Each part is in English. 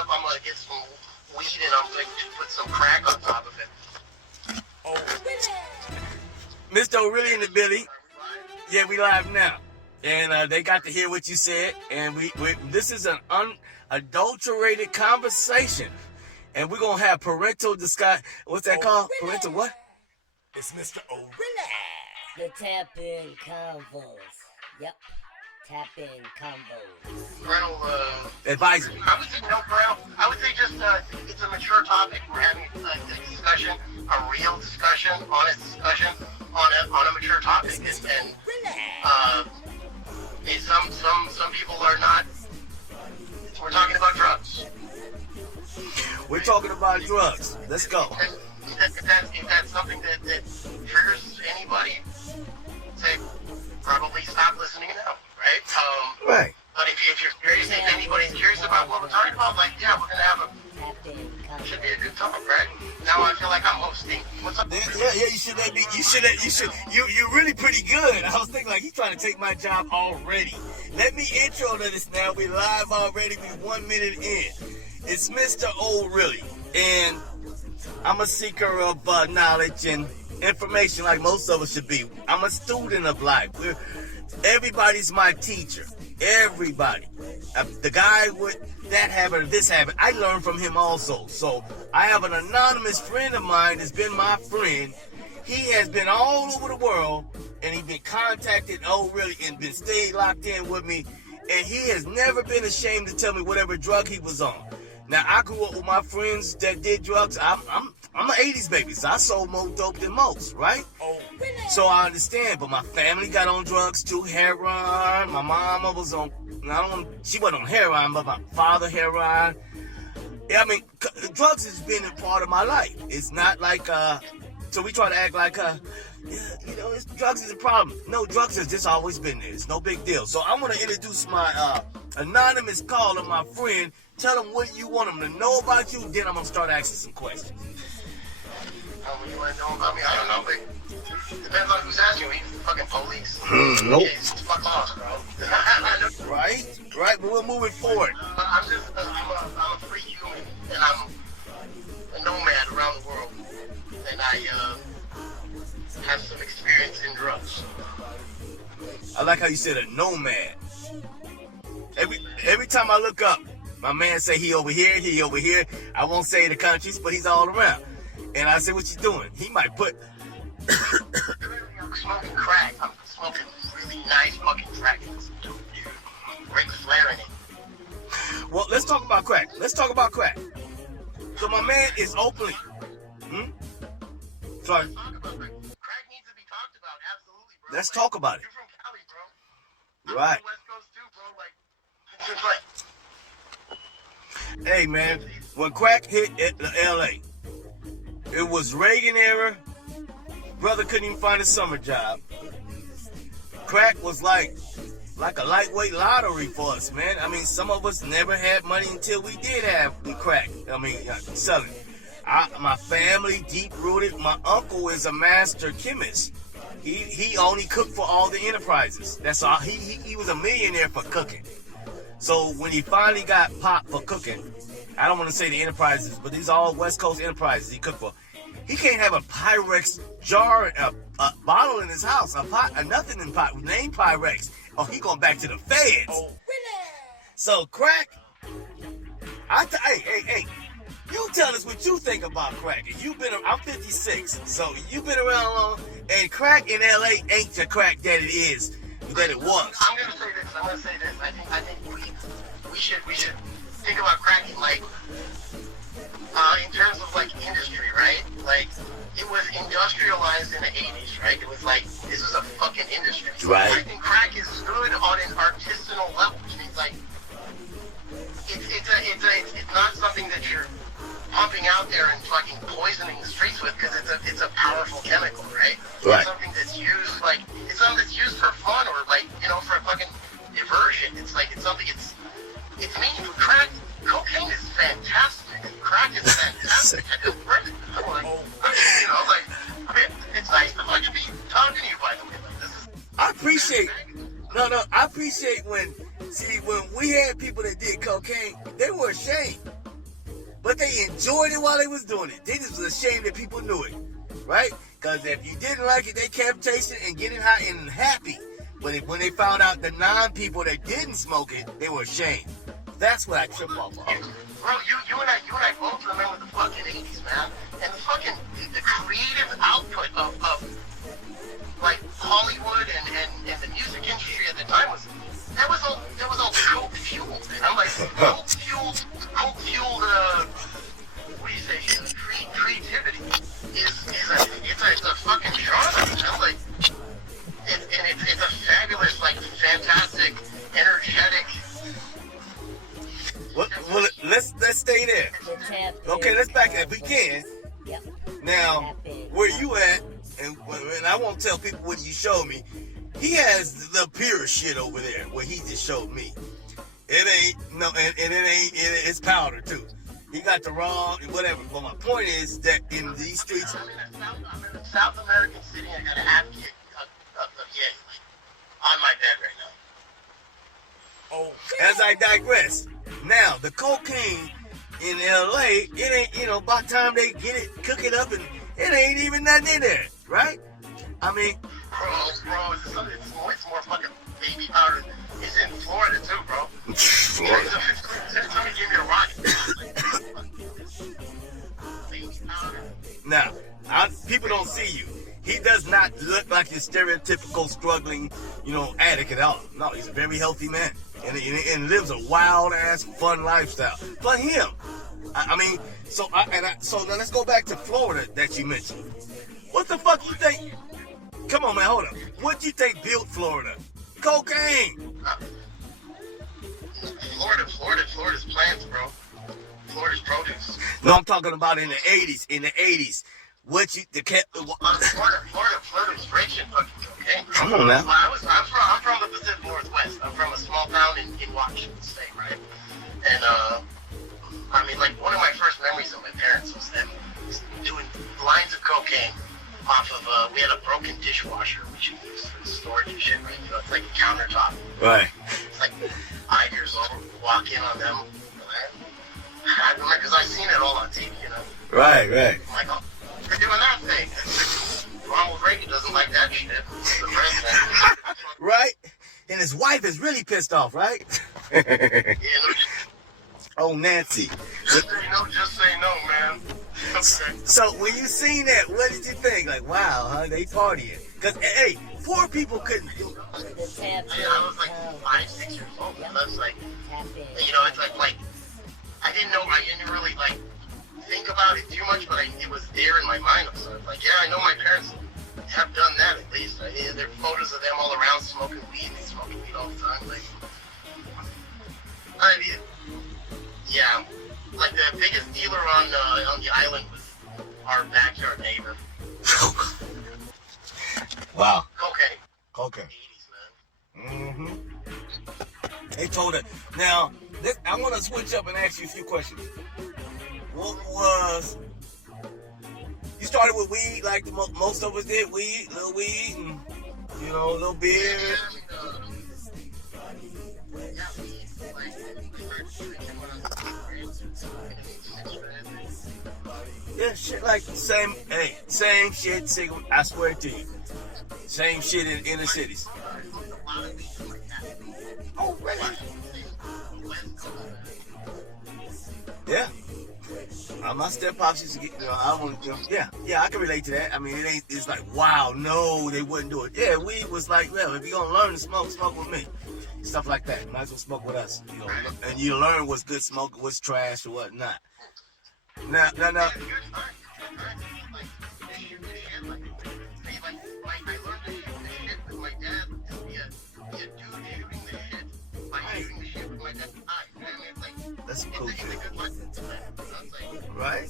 up, I'm gonna get some weed and I'm going to put some crack on top of it. Mr.OhRealay in the building. Yeah, we live now. And they got to hear what you said. And we this is an unadulterated conversation. And we're going to have parental discussion. What's that called? Parental what? It's Mr.OhRealay. The tap-in Convoz. Yep. Tap-in Convoz. Parental, advisory. I would say no, I would say just, it's a mature topic. We're having a discussion, a real discussion, honest discussion on a mature topic. And some people are not. We're talking about drugs. We're talking about drugs. Let's go. If that's something that triggers anybody, say probably stop listening now, right? Right. But if you're curious, if anybody's curious about what we're talking about, like, yeah, we're gonna have a should be a good talk, right? Now I feel like I'm hosting. What's up? You're really pretty good. I was thinking like he's trying to take my job already. Let me intro to this now. We live already. We 1 minute in. It's Mr.OhRealay, and I'm a seeker of knowledge and information like most of us should be. I'm a student of life. Everybody's my teacher. Everybody. The guy with that habit or this habit, I learned from him also. So I have an anonymous friend of mine that's been my friend. He has been all over the world, and he's been contacted OhRealay and been stayed locked in with me. And he has never been ashamed to tell me whatever drug he was on. Now, I grew up with my friends that did drugs. I'm an 80s baby, so I sold more dope than most, right? So I understand, but my family got on drugs too, heroin. My mama was on, she wasn't on heroin, but my father heroin. Yeah, I mean, drugs has been a part of my life. It's not like, so we try to act like, drugs is a problem. No, drugs has just always been there. It's no big deal. So I want to introduce my anonymous caller, my friend. Tell them what you want them to know about you, then I'm going to start asking some questions. What you want to know about me? I don't know, but depends on who's asking me. Fucking police. Nope. Okay, fuck off, bro. Right, but we're moving forward. I'm a free human, and I'm a nomad around the world, and I have some experience in drugs. I like how you said a nomad. Every time I look up, my man say he over here. I won't say the countries, but he's all around. And I say, what you doing? He might put... I'm smoking crack. I'm smoking really nice fucking crack. Ric Flair in it. Well, let's talk about crack. So my man is openly... Sorry. Let's talk about crack. Crack needs to be talked about, absolutely, bro. Let's talk about it. You're from Cali, bro. Right. I'm from the West Coast too, bro. Like, it's just like... Hey, man, when crack hit L.A., it was Reagan era. Brother couldn't even find a summer job. Crack was like a lightweight lottery for us, man. I mean, some of us never had money until we did have the crack. I mean, selling. My family, deep-rooted. My uncle is a master chemist. He only cooked for all the enterprises. That's all. He was a millionaire for cooking. So when he finally got popped for cooking, I don't want to say the enterprises, but these are all West Coast enterprises he cooked for. He can't have a Pyrex jar, a bottle in his house, a pot, nothing in pot, named Pyrex. Oh, he going back to the feds. So crack, hey, you tell us what you think about crack. I'm 56, so you've been around long, and crack in LA ain't the crack that it is, that it was. I'm gonna say this. I think we should think about cracking like in terms of like industry, right? Like it was industrialized in the 80s, right? It was like this was a fucking industry. Right. I think crack is good on an artisanal level, which means like it's not something that you're pumping out there and fucking poisoning the streets with, because it's a powerful chemical, right? Right. It's something that's used for fun or like, for fucking diversion. It's like it's mean. Crack, cocaine is fantastic. Crack is fantastic. It's nice to fucking be talking to you, by the way. Like, this is. I appreciate when we had people that did cocaine, they were ashamed. but they enjoyed it while they was doing it. They just was ashamed that people knew it, right? Because if you didn't like it, they kept tasting and getting high and happy. But when they found out the non-people that didn't smoke it, they were ashamed. That's what I trip off of. Bro, you and I both remember the fucking 80s, man. And the creative output of like Hollywood and the music industry at the time was all coke fueled, man. I'm like coke fueled what do you say? Creativity it's a fucking genre, man. I'm like it's a fabulous, like fantastic, energetic. Well, let's stay there. Okay, let's back up if we can. Yep. Now, where you at? And I won't tell people what you showed me. He has the pure shit over there, where he just showed me. It ain't no, and it's powder too. He got the raw, whatever. But my point is that in these streets, I'm in a South American city. I got a half kid on my bed right now. Oh, as I digress. Now, the cocaine in LA, it ain't, by the time they get it, cook it up, and it ain't even nothing in there, right? I mean, bro, it's more fucking baby powder. It's in Florida too, bro. Florida. Somebody give me a rocket. Baby powder. Now, people don't see you. He does not look like your stereotypical struggling, addict at all. No, he's a very healthy man. And lives a wild-ass, fun lifestyle. For him. So now let's go back to Florida that you mentioned. What the fuck you think? Come on, man, hold up. What you think built Florida? Cocaine. Florida's plants, bro. Florida's produce. No, I'm talking about in the 80s. In the 80s. Florida was rich in fucking cocaine. Come on now. I'm from the Pacific Northwest. I'm from a small town in Washington State, right? And one of my first memories of my parents was them doing lines of cocaine off of we had a broken dishwasher which we used for storage and shit, right? It's like a countertop. Right. It's like 5 years old. Walk in on them. I remember because I've seen it all on TV, Right. I'm like, oh, they're doing that thing. Ronald Reagan doesn't like that shit. The president. Right? And his wife is really pissed off, right? Yeah, Oh, Nancy. just say no, man. Okay. So when you seen that, what did you think? Like, wow, huh? They partying. Because, hey, poor people couldn't do it. I was like 5, 6 years old. And that's like, it's like I didn't really think about it too much, but it was there in my mind. So I was like, yeah, I know my parents have done that at least. There are photos of them all around smoking weed. They smoking weed all the time. Like the biggest dealer on the island was our backyard neighbor. Wow. Cocaine. Okay. 80s, man. Mm-hmm. They told her. Now, I want to switch up and ask you a few questions. What was... You started with weed like most of us did, little weed, and, little beer. Yeah, shit like same shit, I swear to you. Same shit in inner cities. Oh, really? Yeah. My step-pops used to get, I can relate to that. I mean, it's like, wow, no, they wouldn't do it. Yeah, weed was like, well, if you're going to learn to smoke with me. Stuff like that. Might as well smoke with us. And you learn what's good smoke, what's trash, or what not. Now. I learned to shoot the shit with my dad. Be a dude shooting the shit by shooting the shit with my dad's eye. That's cool shit. It's a good lesson to that. Right?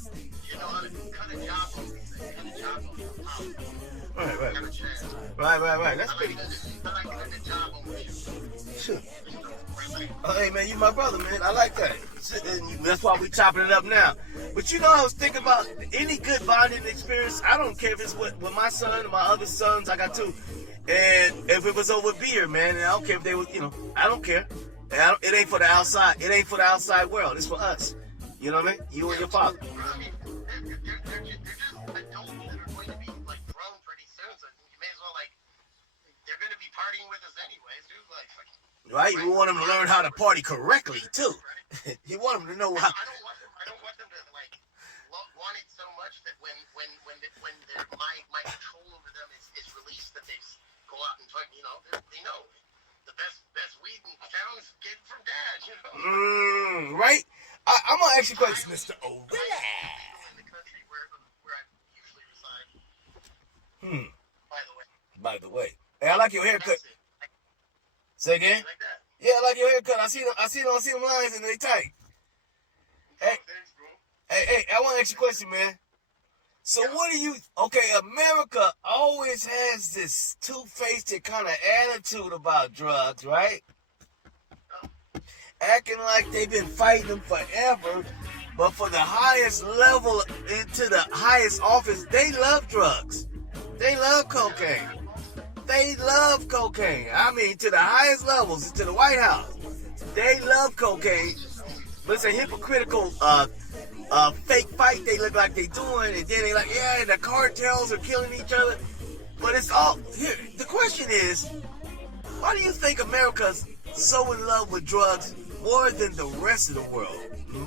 You know how to cut a job on these things. Cut a job on the Right. Have a chance. Right. That's pretty. I like cutting a job on the Sure. Hey man, you my brother, man. I like that. That's why we chopping it up now. But I was thinking about any good bonding experience. I don't care if it's with my son or my other sons. I got 2. And if it was over beer, man, and I don't care if they were, I don't care. And it ain't for the outside. It ain't for the outside world. It's for us. You know what I mean? You and your father. I mean, they're just adults that are going to be like grown pretty soon, so you may as well like they're going to be partying with us anyways, dude. Like, Right? You want them to learn how to party correctly too. You want them to know how. I don't want them to like want it so much that when my control over them is released, that they go out and fucking, you know, they know the best weed in town is getting from dad, you know. Right? I'm gonna ask you a question, Mr.OhRealay. In the country where I usually reside. By the way. Hey, I like your haircut. Say again? Like that. Yeah, I like your haircut. I see them lines and they tight. Hey, Thanks, bro. hey, I want to ask you a question, man. So what do you... Okay, America always has this two-faced kind of attitude about drugs, right? Acting like they've been fighting them forever, but for the highest level into the highest office, they love drugs. They love cocaine. They love cocaine. I mean, to the highest levels, to the White House. They love cocaine, but it's a hypocritical fake fight they look like they doing, and then they like, yeah, the cartels are killing each other. But it's all, here, the question is, why do you think America's so in love with drugs more than the rest of the world?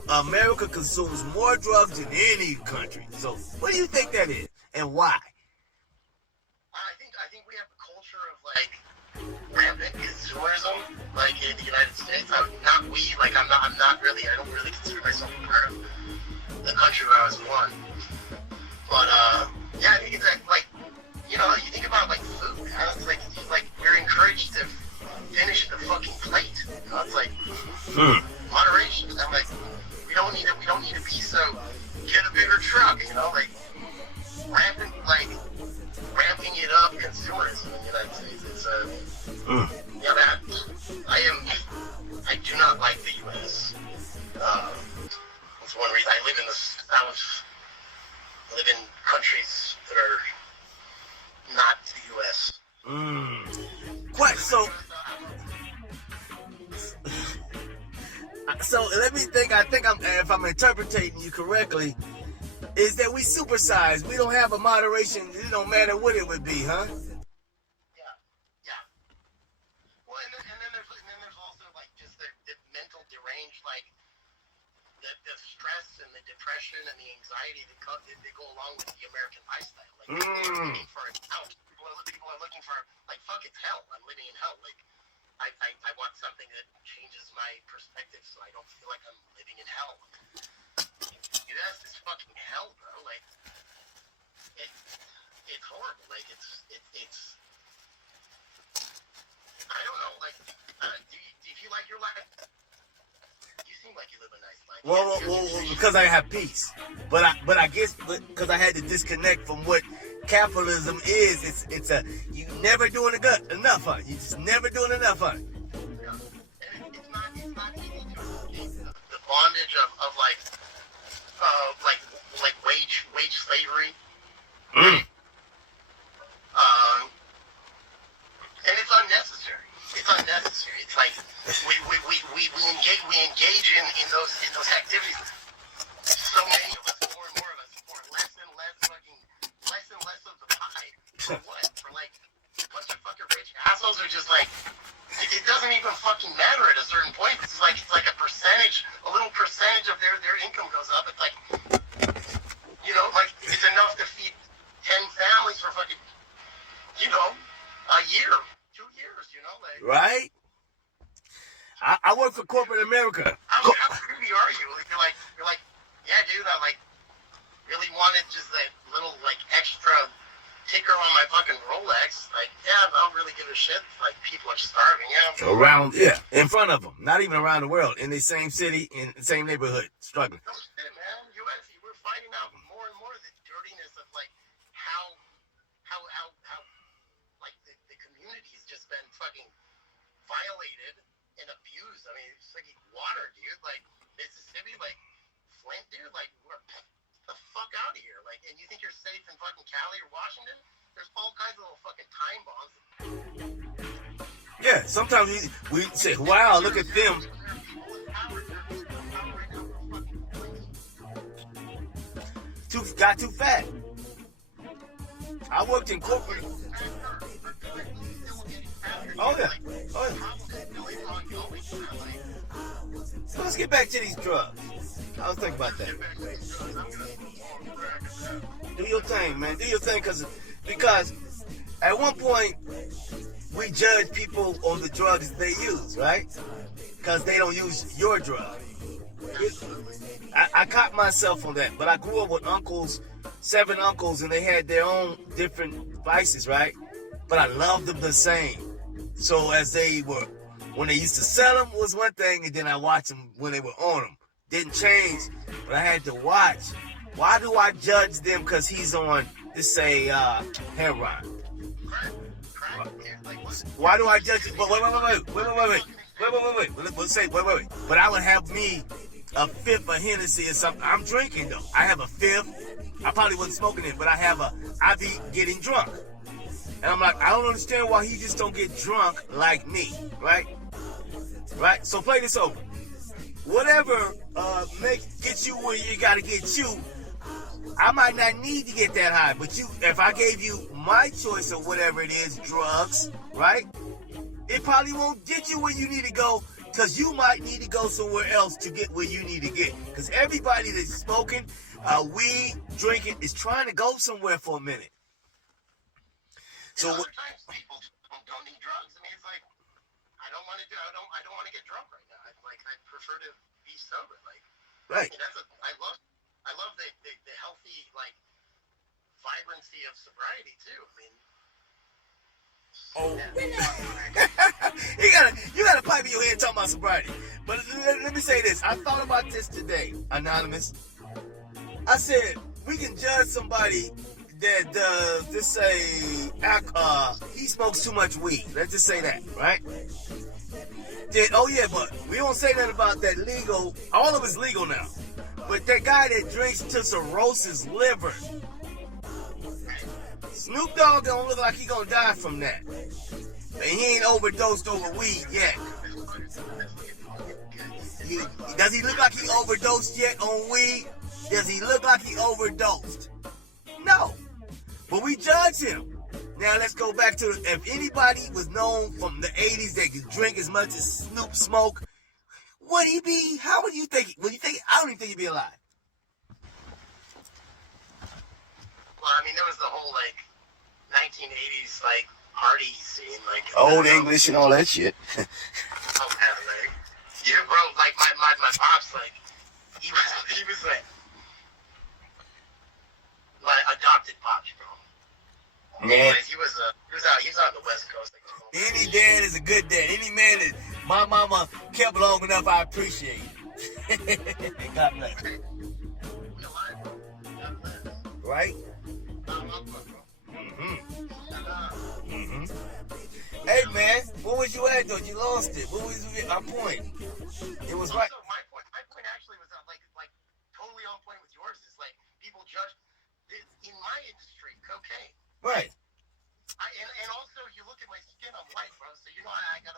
America consumes more drugs than any country. So what do you think that is, and why? I think we have a culture of like rampant consumerism, like in the United States. I'm not really. I don't really consider myself a part of the country where I was born. But yeah, I think it's like, you know, you think about like food. It's like we're encouraged to finish the fucking plate. You know, it's like moderation. I'm like, we don't need to be so. Get a bigger truck. You know, like ramping it up consumerism in the United States. It's yeah, that I do not like the U.S. That's one reason I live in the South. I live in countries that are not the U.S. Quite so. So let me think. I think if I'm interpreting you correctly, is that we supersize. We don't have a moderation. It don't matter what it would be, huh? Yeah. Well, and then there's also like just the mental deranged, like the stress and the depression and the anxiety that go along with the American lifestyle. Like people are looking for a house. People are looking for like, fuck, it's hell. I'm living in hell. Like I want something that changes my perspective so I don't feel like I'm living in hell. That's this fucking hell, bro. Like, it's horrible. Like, it's. I don't know. Like, do you like your life? You seem like you live a nice life. Well, because I have peace. But I guess because I had to disconnect from what capitalism is. It's you never doing enough, huh? You just never doing enough, huh? Yeah. And it's not easy to escape the bondage of like wage slavery. And it's unnecessary. It's like we engage in those activities. So many of us, more and more of us, for less and less of the pie. For what? For like a bunch of fucking rich assholes who just like it doesn't even fucking matter at a certain point. It's like a little percentage of their income goes up. It's like, you know, like it's enough to feed 10 families for fucking, you know, a year, 2 years, you know, like. Right. I work for corporate America. How creepy are you? You're like, yeah, dude, I like really wanted just that little like extra ticker on my fucking Rolex. Like, yeah, I don't really give a shit. Like, people are starving. Yeah. In front of them, not even around the world, in the same city, in the same neighborhood, struggling. No shit, man. U.S. We're finding out more and more the dirtiness of like how like the community's just been fucking violated and abused. I mean, it's like water, dude. Like Mississippi, like Flint, dude. Like we're the fuck out of here. Like, and you think you're safe in fucking Cali or Washington? There's all kinds of little fucking time bombs. Yeah, sometimes we say, wow, look at them. got too fat. I worked in corporate. Oh yeah. Oh yeah. So let's get back to these drugs. I was thinking about that. Do your thing, man. Do your thing, because at one point we judge people on the drugs they use, right? Because they don't use your drug. I caught myself on that, but I grew up with uncles, 7 uncles, and they had their own different vices, right? But I loved them the same. So as they were, when they used to sell them was one thing, and then I watched them when they were on them. Didn't change, but I had to watch. Why do I judge them because he's on, let's say, heroin? Why do I judge it? But wait. Let's say, wait. But I would have me a 5th of Hennessy or something. I'm drinking though. I have a 5th. I probably wasn't smoking it, but I be getting drunk. And I'm like, I don't understand why he just don't get drunk like me, right? Right? So play this over. Whatever gets you where you gotta get you, I might not need to get that high, but if I gave you my choice of whatever it is, drugs, right? It probably won't get you where you need to go, because you might need to go somewhere else to get where you need to get. Because everybody that's smoking, weed, drinking, is trying to go somewhere for a minute. So other times people don't need drugs. I mean, it's like, I don't want to get drunk right now. I prefer to be sober. Right. I love the healthy, vibrancy of sobriety too. I mean, you gotta pipe in your head talking about sobriety. But let me say this. I thought about this today, Anonymous. I said, we can judge somebody that does, let's say, he smokes too much weed. Let's just say that, right? Then, oh yeah, but we don't say nothing about that legal. All of it's legal now. But that guy that drinks to cirrhosis liver, Snoop Dogg don't look like he gonna die from that. And he ain't overdosed over weed yet. Does he look like he overdosed yet on weed? Does he look like he overdosed? No. But we judge him. Now let's go back to, if anybody was known from the 80s that could drink as much as Snoop smoke, would he be, how would you think, I don't even think he'd be alive. Well, I mean, there was the whole, 1980s, party scene, Old English and all that shit. Oh, man, yeah, bro, my pops, he was my adopted pops, bro. Man. He was out on the West Coast. Any dad is a good dad. Any man that my mama kept long enough, I appreciate it. God bless. Right? Hey man, what was you at though? You lost it. What was my point? It was right. My point actually was totally on point with yours. Is people judge in my industry cocaine. Right. And also you look at my skin, I'm white, bro. So I got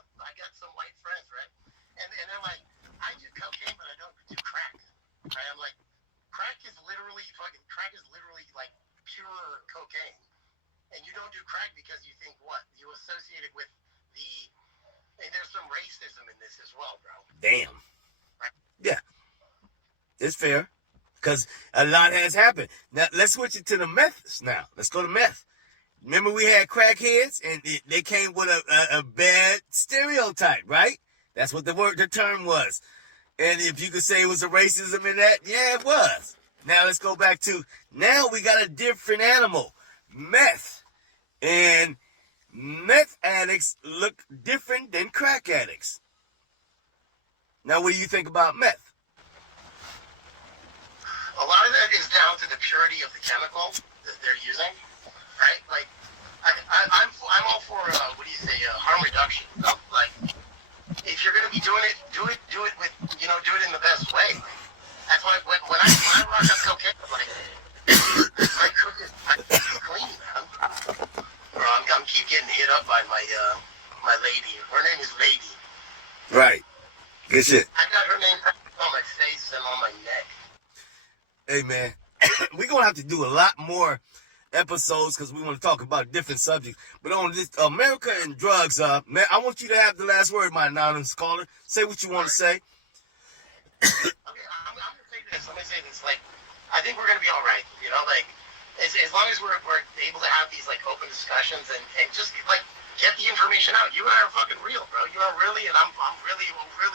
some white friends, right? And they're like, I do cocaine, but I don't do crack. Right? I'm like, crack is literally pure cocaine. And you don't do crack because you think what? You associate it with and there's some racism in this as well, bro. Damn. Right? Yeah. It's fair. Because a lot has happened. Now, let's switch it to the meths now. Let's go to meth. Remember we had crackheads, and they came with a bad stereotype, right? That's what the term was. And if you could say it was a racism in that, yeah, it was. Now let's go back to, now we got a different animal, meth. And meth addicts look different than crack addicts. Now what do you think about meth? A lot of that is down to the purity of the chemical that they're using, right? I'm all for harm reduction. If you're gonna be doing it, do it with do it in the best way. That's why when I rock up cocaine, I'm like, I cook it clean, man. Bro, I'm keep getting hit up by my lady. Her name is Lady. Right. Good shit. I got her name on my face and on my neck. Hey man, we're going to have to do a lot more episodes because we want to talk about different subjects. But on this America and drugs, man, I want you to have the last word, my anonymous caller. Say what you want to say. Okay, I'm gonna say this. Let me say this. Like, I think we're gonna be all right. You know, like, as long as we're able to have these like open discussions and just like get the information out. You and I are fucking real, bro. You are really, and I'm really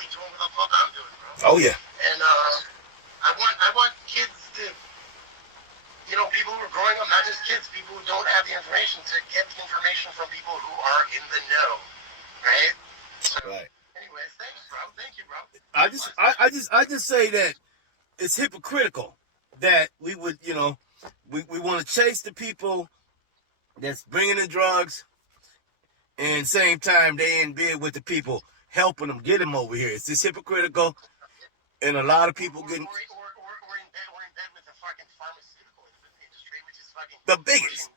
doing what the fuck I'm doing, bro. Oh yeah. And I want kids to, you know, people who are growing up, not just kids, people who don't have the information, to get the information from people who are in the know, right? So, Right. anyways, thanks, bro. Thank you, bro. I just say that it's hypocritical that we would, you know, we want to chase the people that's bringing the drugs, and same time they in bed with the people helping them get them over here. It's just hypocritical, and a lot of people getting Or in bed with the fucking pharmaceutical industry, which is fucking the biggest.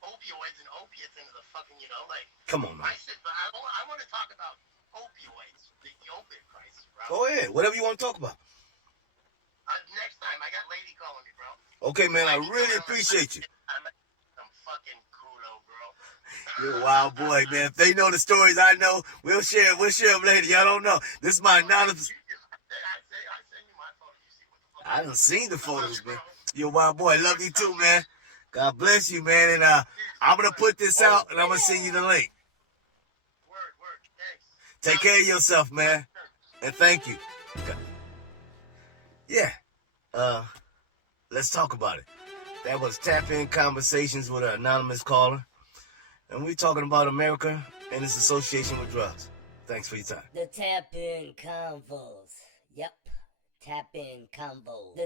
Opioids and opiates into the fucking, you know, like. Come on, man. I want to talk about opioids, the opiate crisis, bro. Go ahead, whatever you want to talk about. Next time, I got lady calling me, bro. Okay, man, I really appreciate you. I'm some fucking culo, bro. You're a wild boy, man. If they know the stories I know, we'll share them later. Y'all don't know. This is my anonymous. I send you my photos. You see what the fuck. I done seen the photos, man. You're a wild boy. Love you too, man. God bless you, man. And I'm gonna put this out, and I'm gonna send you the link. Word. Thanks. Take care of yourself, man. And thank you. Okay. Yeah. Let's talk about it. That was Tap In Conversations with an anonymous caller. And we're talking about America and its association with drugs. Thanks for your time. The Tap In Convoz. Yep. Tap In Convoz.